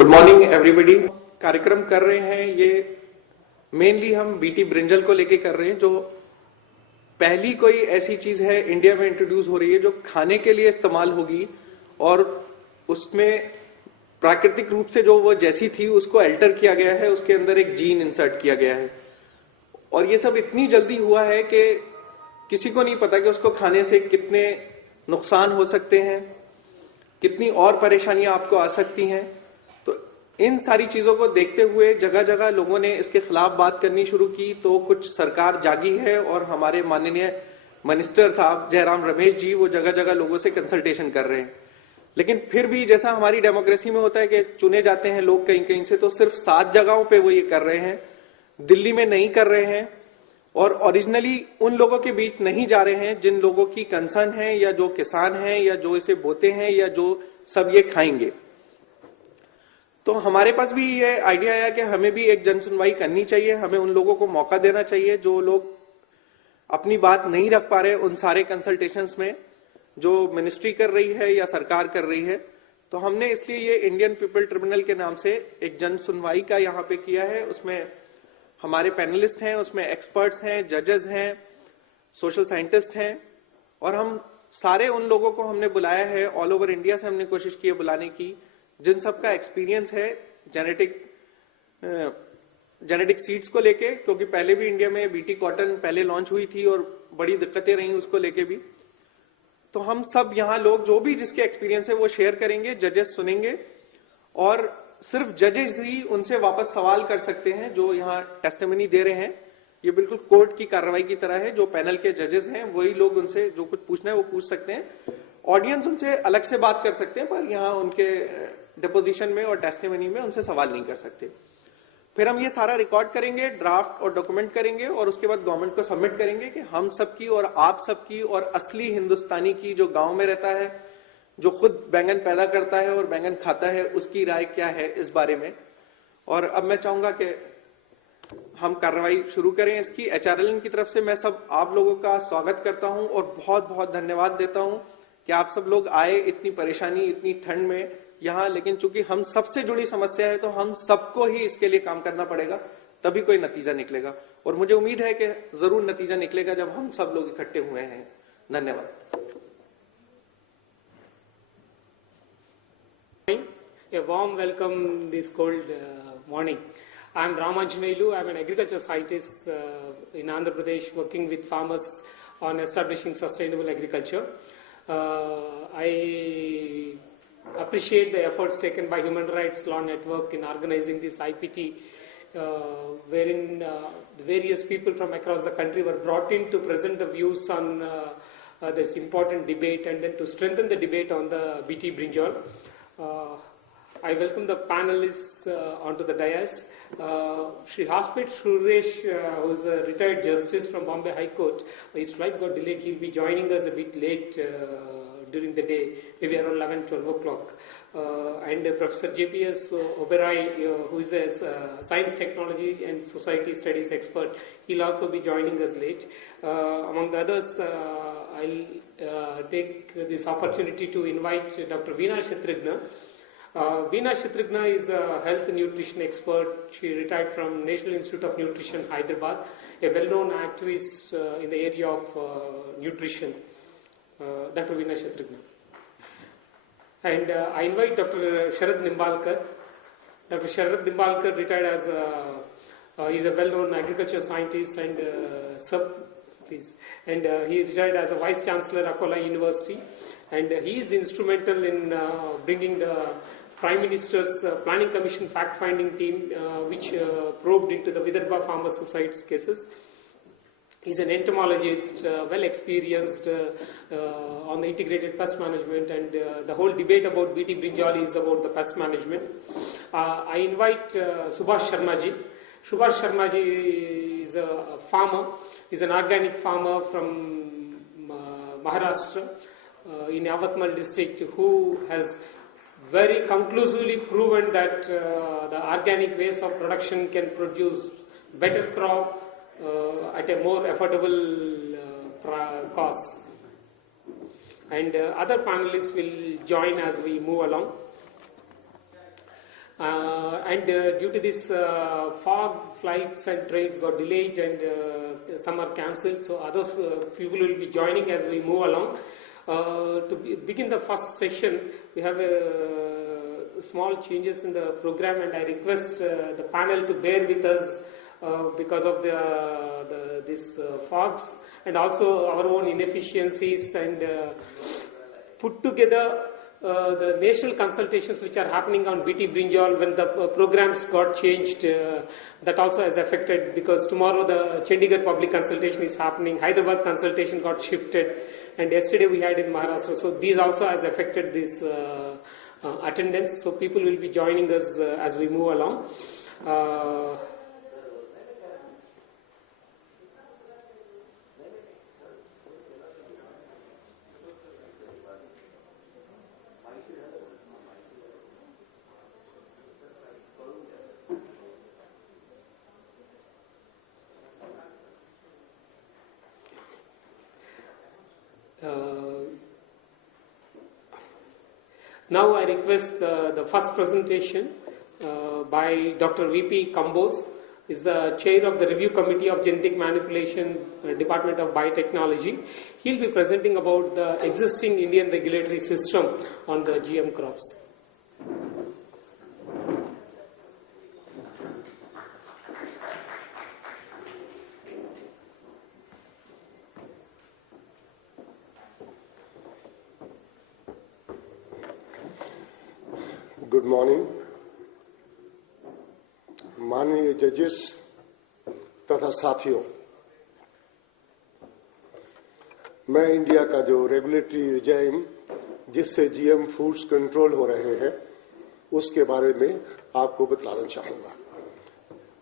Good morning everybody. कार्यक्रम कर रहे हैं ये मेनली हम बीटी ब्रिंजल को लेके कर रहे हैं, जो पहली कोई ऐसी चीज है इंडिया में इंट्रोड्यूस हो रही है जो खाने के लिए इस्तेमाल होगी और उसमें प्राकृतिक रूप से जो वो जैसी थी उसको अल्टर किया गया है, उसके अंदर एक जीन इंसर्ट किया गया है। और ये सब इतनी जल्दी हुआ है कि किसी को नहीं पता कि उसको खाने से कितने नुकसान हो सकते हैं, कितनी और परेशानियां आपको आ सकती हैं। तो इन सारी चीजों को देखते हुए जगह जगह लोगों ने इसके खिलाफ बात करनी शुरू की, तो कुछ सरकार जागी है और हमारे माननीय मिनिस्टर साहब जयराम रमेश जी वो जगह जगह लोगों से कंसल्टेशन कर रहे हैं। लेकिन फिर भी जैसा हमारी डेमोक्रेसी में होता है कि चुने जाते हैं लोग कहीं कहीं से, तो सिर्फ 7 जगहों पे वो ये कर रहे हैं, दिल्ली में नहीं कर रहे हैं और ओरिजिनली उन लोगों के बीच नहीं जा रहे हैं जिन लोगों की कंसर्न है या जो किसान हैं या जो इसे बोते हैं या जो सब ये खाएंगे। तो हमारे पास भी ये आइडिया आया कि हमें भी एक जन सुनवाई करनी चाहिए, हमें उन लोगों को मौका देना चाहिए जो लोग अपनी बात नहीं रख पा रहे उन सारे कंसल्टेशंस में जो मिनिस्ट्री कर रही है या सरकार कर रही है। तो हमने इसलिए ये इंडियन पीपल ट्रिब्यूनल के नाम से एक जन सुनवाई का यहाँ पे किया है। उसमें हमारे पैनलिस्ट हैं, उसमें एक्सपर्ट्स हैं, जजेस हैं, सोशल साइंटिस्ट हैं और हम सारे उन लोगों को हमने बुलाया है। ऑल ओवर इंडिया से हमने कोशिश की है बुलाने की जिन सबका एक्सपीरियंस है जेनेटिक सीड्स को लेके, क्योंकि पहले भी इंडिया में बीटी कॉटन पहले लॉन्च हुई थी और बड़ी दिक्कतें रही उसको लेके भी। तो हम सब यहाँ लोग जो भी जिसके एक्सपीरियंस है वो शेयर करेंगे, जजेस सुनेंगे और सिर्फ जजेस ही उनसे वापस सवाल कर सकते हैं जो यहाँ टेस्टिमनी दे रहे हैं। ये बिल्कुल कोर्ट की कार्रवाई की तरह है। जो पैनल के जजेस हैं वही लोग उनसे जो कुछ पूछना है वो पूछ सकते हैं। ऑडियंस उनसे अलग से बात कर सकते हैं पर यहाँ उनके डिपोजिशन में और टेस्टिमनी में उनसे सवाल नहीं कर सकते। फिर हम ये सारा रिकॉर्ड करेंगे, ड्राफ्ट और डॉक्यूमेंट करेंगे और उसके बाद गवर्नमेंट को सबमिट करेंगे कि हम सबकी और आप सबकी और असली हिंदुस्तानी की जो गांव में रहता है, जो खुद बैंगन पैदा करता है और बैंगन खाता है, उसकी राय क्या है इस बारे में। और अब मैं चाहूंगा कि हम कार्रवाई शुरू करें इसकी। एचआरएलएन की तरफ से मैं सब आप लोगों का स्वागत करता हूं और बहुत बहुत धन्यवाद देता हूं कि आप सब लोग आए इतनी परेशानी इतनी ठंड में यहाँ। लेकिन चूंकि हम सबसे जुड़ी समस्या है तो हम सबको ही इसके लिए काम करना पड़ेगा, तभी कोई नतीजा निकलेगा। और मुझे उम्मीद है कि जरूर नतीजा निकलेगा जब हम सब लोग इकट्ठे हुए हैं। धन्यवाद। A warm welcome this cold morning. I am Ramanjanailu. I am an agriculture scientist in Andhra Pradesh working with farmers on establishing sustainable agriculture. I appreciate the efforts taken by Human Rights Law Network in organizing this IPT, wherein the various people from across the country were brought in to present the views on this important debate and then to strengthen the debate on the BT brinjal. I welcome the panelists onto the dais. Shri Haspit Suresh, who is a retired justice from Bombay High Court, his flight got delayed. He'll be joining us a bit late during the day, maybe around 11, 12 o'clock. And Professor JPS Oberoi, who is a science, technology and society studies expert, he'll also be joining us late. Among the others, I'll take this opportunity to invite Dr. Veena Shatrugna. Veena Shatrugna is a health and nutrition expert. She retired from National Institute of Nutrition, Hyderabad, a well-known activist in the area of nutrition. Dr. Veena Shatrugna. And I invite Dr. Sharad Nimbalkar. Dr. Sharad Nimbalkar retired as he's a well-known agriculture scientist and he retired as a Vice Chancellor Akola University, and he is instrumental in bringing the Prime Minister's Planning Commission fact-finding team, which probed into the Vidarbha Farmer Suicides cases. He's an entomologist, well experienced on the integrated pest management, and the whole debate about BT brinjal is about the pest management. I invite Subhash Sharmaji. Subhash Sharmaji is a farmer. He's an organic farmer from Maharashtra in Yavatmal district, who has very conclusively proven that the organic ways of production can produce better crop at a more affordable cost. And other panelists will join as we move along. And due to this fog, flights and trains got delayed and some are cancelled. So other people will be joining as we move along. To begin the first session, we have small changes in the program, and I request the panel to bear with us because of this fogs and also our own inefficiencies, and put together the national consultations which are happening on BT Brinjal. When the programs got changed, that also has affected, because tomorrow the Chandigarh public consultation is happening, Hyderabad consultation got shifted, and yesterday we had in Maharashtra. So these also has affected this attendance. So people will be joining us as we move along. Now I request the first presentation by Dr. V.P. Kambos, is the chair of the review committee of genetic manipulation, Department of Biotechnology. He'll be presenting about the existing Indian regulatory system on the GM crops. Good morning. माननीय जजेस तथा साथियों, मैं India का जो regulatory regime जिससे GM foods control हो रहे हैं उसके बारे में आपको बतलाना चाहूंगा,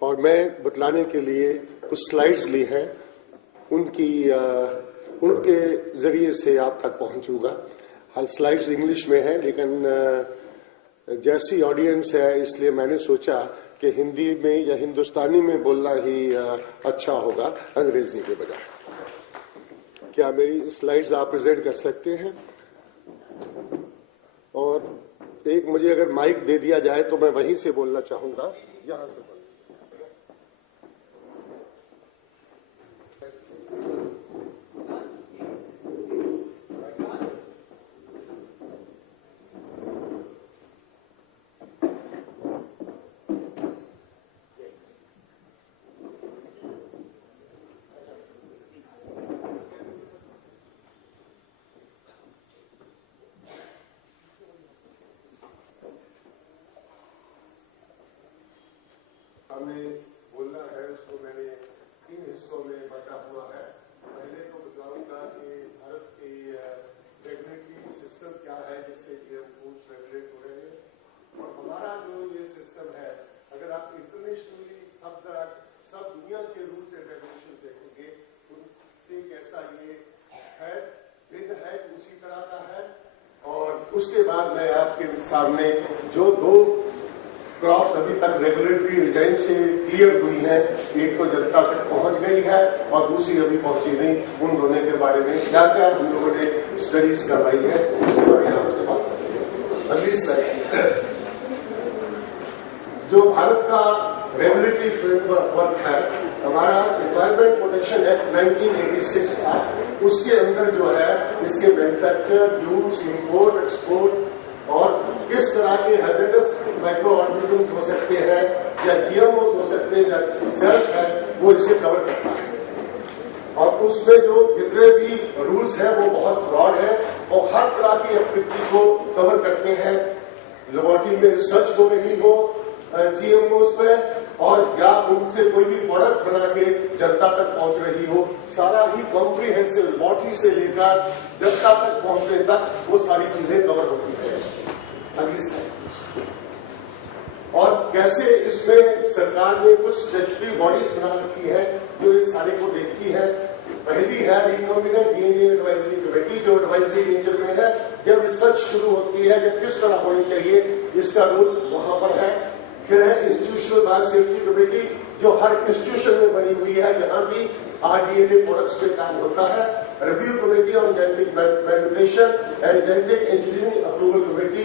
और मैं बतलाने के लिए कुछ स्लाइड्स ली हैं, उनके जरिए से आप तक पहुंचूंगा। हाल स्लाइड्स इंग्लिश में है, लेकिन जैसी ऑडियंस है इसलिए मैंने सोचा कि हिंदी में या हिंदुस्तानी में बोलना ही अच्छा होगा अंग्रेजी के बजाय। क्या मेरी स्लाइड्स आप प्रेजेंट कर सकते हैं? और एक मुझे अगर माइक दे दिया जाए तो मैं वहीं से बोलना चाहूंगा, यहां से। हमें बोलना है उसको मैंने 3 हिस्सों में बांटा हुआ है। पहले तो बताऊंगा कि भारत की रेगुलेटरी सिस्टम क्या है जिससे जीएम फूड्स रेगुलेट हो रहे हैं, और हमारा जो ये सिस्टम है, अगर आप इंटरनेशनली सब दुनिया के रूल्स एंड रेगुलेशन देखेंगे उनसे कैसा ये है, भिन्न है, उसी तरह का है। और उसके बाद मैं आपके सामने जो 2 क्रॉप्स अभी तक रेगुलेटरी रिजाइम से क्लियर हुई है, एक तो जनता तक पहुंच गई है और दूसरी अभी पहुंची नहीं, उन दोनों के बारे में क्या क्या हम लोगों ने स्टडीज करवाई है उसके बारे में आपसे बात करेंगे। अगली स्लाइड। जो भारत का रेगुलेटरी फ्रेमवर्क है, हमारा एनवायरमेंट प्रोटेक्शन एक्ट 1986 का, उसके अंदर जो है इसके मैन्युफैक्चर, यूज, इंपोर्ट, एक्सपोर्ट और किस तरह के हैजर्डस माइक्रो ऑर्गेनिज्म हो सकते हैं या जीएमओ हो सकते हैं या सेल्स है, वो इसे कवर करता है। और उसमें जो जितने भी रूल्स हैं वो बहुत ब्रॉड है और हर तरह की एक्टिविटी को कवर करते हैं। लेबोरेटरी में रिसर्च हो रही हो जीएमओस में, और या उनसे कोई भी प्रोडक्ट बना के जनता तक पहुंच रही हो, सारा ही कॉम्प्रिहेंसिव लेबोरेटरी से लेकर जनता तक पहुंचने तक वो सारी चीजें कवर होती है। अगली स्लाइड। और कैसे इसमें सरकार ने कुछ स्टैट्यूटरी बॉडीज बना रखी है जो इस सारे को देखती है। पहली है रिकॉम्बिनेंट डीएनए एडवाइजरी कमेटी, जो एडवाइजरी नेचर में है, जब रिसर्च शुरू होती है जब किस तरह होनी चाहिए इसका रूल वहां पर है। फिर है इंस्टीट्यूशनल बायोसेफ्टी कमेटी, जो हर इंस्टीट्यूशन में बनी हुई है जहां भी आरडीएनए प्रोडक्ट्स पे काम होता है। Review committee on genetic manipulation and genetic engineering approval committee,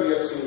DLC,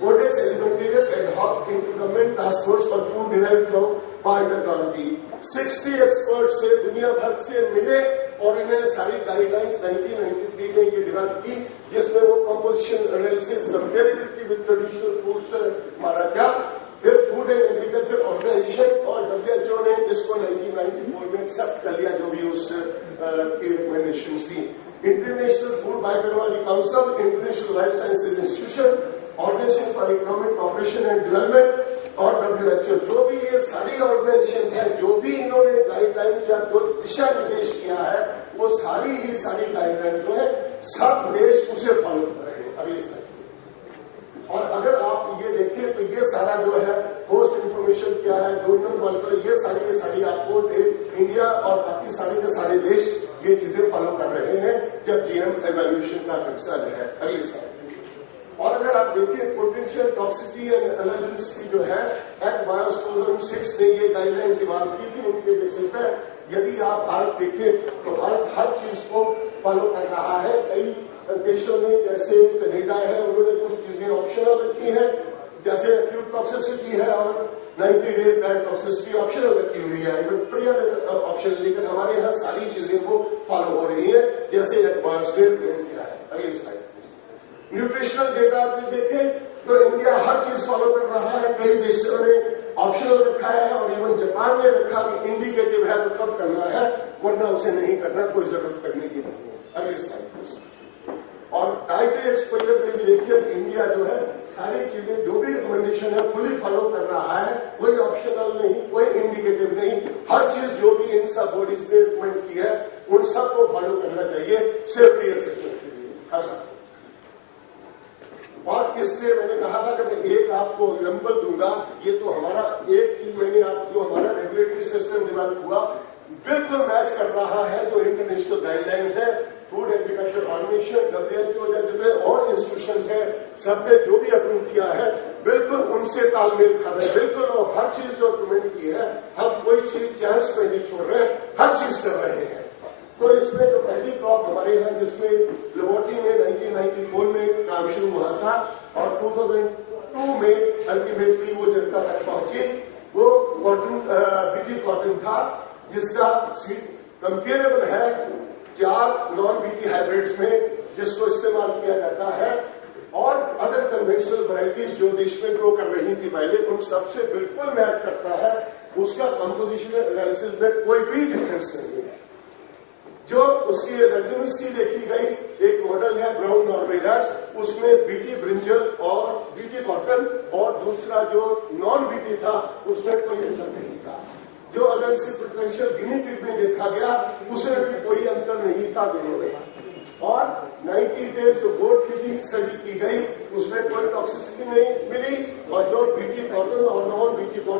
Codex Alimentarius Ad Hoc Intergovernmental Task Force for Food derived from Biotechnology. 60 expert से दुनिया भर से मिले और इन्होंने सारी गाइडलाइंस 1993 में ये डेवलप की, जिसमें वो composition analysis comparability with traditional foods माना गया। फिर फूड एंड एग्रीकल्चर ऑर्गेनाइजेशन और WHO ने इसको 1994 में एक्सेप्ट कर लिया, जो भी उस की रिकमेंडेशन थी। International food biotechnology council, international life sciences institution, organisation for economic cooperation and development और WHO, जो भी ये सारी ऑर्गेनाइजेशन है, जो भी इन्होंने गाइडलाइन या जो दिशा निर्देश किया है, वो सारी गाइडलाइन जो है सब देश उसे फॉलो कर रहे हैं अभी इस। और अगर आप ये देखें तो ये सारा जो है पोस्ट इन्फॉर्मेशन क्या है, डोनर मॉलिक्यूलर, ये सारी आपको इंडिया और बाकी सारे के सारे देश ये चीजें फॉलो कर रहे हैं जब GM एवेल्यूएशन का कंसर्न है अगली साल। और अगर आप देखिए पोटेंशियल टॉक्सिसिटी एंड एलर्जेंस की जो है एक्ट बायोस 2006 ने ये गाइडलाइंस डिमांड की थी, उनके बेसिस पे यदि आप भारत देखें तो भारत हर चीज को फॉलो कर रहा है। कई देशों में जैसे कनाडा है, उन्होंने कुछ चीजें ऑप्शनल रखी है, जैसे एक्यूट टॉक्सिसिटी है और 90 डेज बैक टॉक्सिसिटी ऑप्शनल रखी हुई है, ऑप्शन। लेकिन हमारे यहाँ सारी चीजें वो फॉलो हो रही है जैसे एडवांस किया है। अगली स्लाइड। न्यूट्रिशनल डेटा भी देखें तो इंडिया हर चीज फॉलो कर रहा है, कई देशों ने ऑप्शनल रखा है और इवन जापान ने रखा कि इंडिकेटिव है तो कब करना है, वरना उसे नहीं करना, कोई जरूरत करने की नहीं है। अगली स्लाइड। और डाइटरी एक्सपोजर में भी देखिए इंडिया जो है सारी चीजें जो भी रिकमेंडेशन है फुली फॉलो कर रहा है, कोई ऑप्शनल नहीं, कोई इंडिकेटिव नहीं, हर चीज जो भी इन सब बॉडीज ने रिकमेंड की है उन सबको फॉलो करना चाहिए सेफ्टी असेसमेंट के लिए। और इसलिए मैंने कहा था कि मैं एक आपको एग्जाम्पल दूंगा, ये तो हमारा एक चीज मैंने जो हमारा रेगुलेटरी सिस्टम डेवलप हुआ बिल्कुल मैच कर रहा है जो इंटरनेशनल गाइडलाइंस है। फूड एग्रीकल्चर ऑर्गेनाइजेशन, WHO जितने और इंस्टीट्यूशन है, सबने जो भी अप्रूव किया है बिल्कुल उनसे तालमेल कर रहे हैं, बिल्कुल। और हर चीज जो रिकमेंड की है हम कोई चीज चांस पे नहीं छोड़ रहे, हर चीज कर रहे हैं। तो इसमें जो पहली क्रॉप हमारे यहाँ जिसमें लेबोरेटरी में 1994 में काम शुरू हुआ था और 2002 में अल्टीमेटली वो जनता तक पहुंची, वो कॉटन बीटी कॉटन था, जिसका सीड कंपेरेबल है 4 नॉन बीटी हाइब्रिड्स में, जिसको इस्तेमाल किया जाता है। और अदर कन्वेंशनल वैरायटीज जो देश में ग्रो कर रही थी पहले, उन सबसे बिल्कुल मैच करता है। उसका कंपोजिशन एनालिसिस में कोई भी डिफरेंस नहीं है। जो उसकी रेजिमेंसी देखी गई, एक मॉडल है ब्राउन नॉर्वेडर्स, उसमें बीटी ब्रिंजल और बीटी कॉटन, और दूसरा जो नॉन बीटी था उसमें कोई अंतर नहीं था। जो अगर से पोटेंशियल गिनी पिग में देखा गया उसमें भी कोई अंतर नहीं था दोनों में। और 90 डेज जो बोर्ड फीडिंग स्टडी की गई उसमें कोई टॉक्सिसिटी नहीं मिली, और जो बीटी कॉटन और नॉन बीटी कॉटन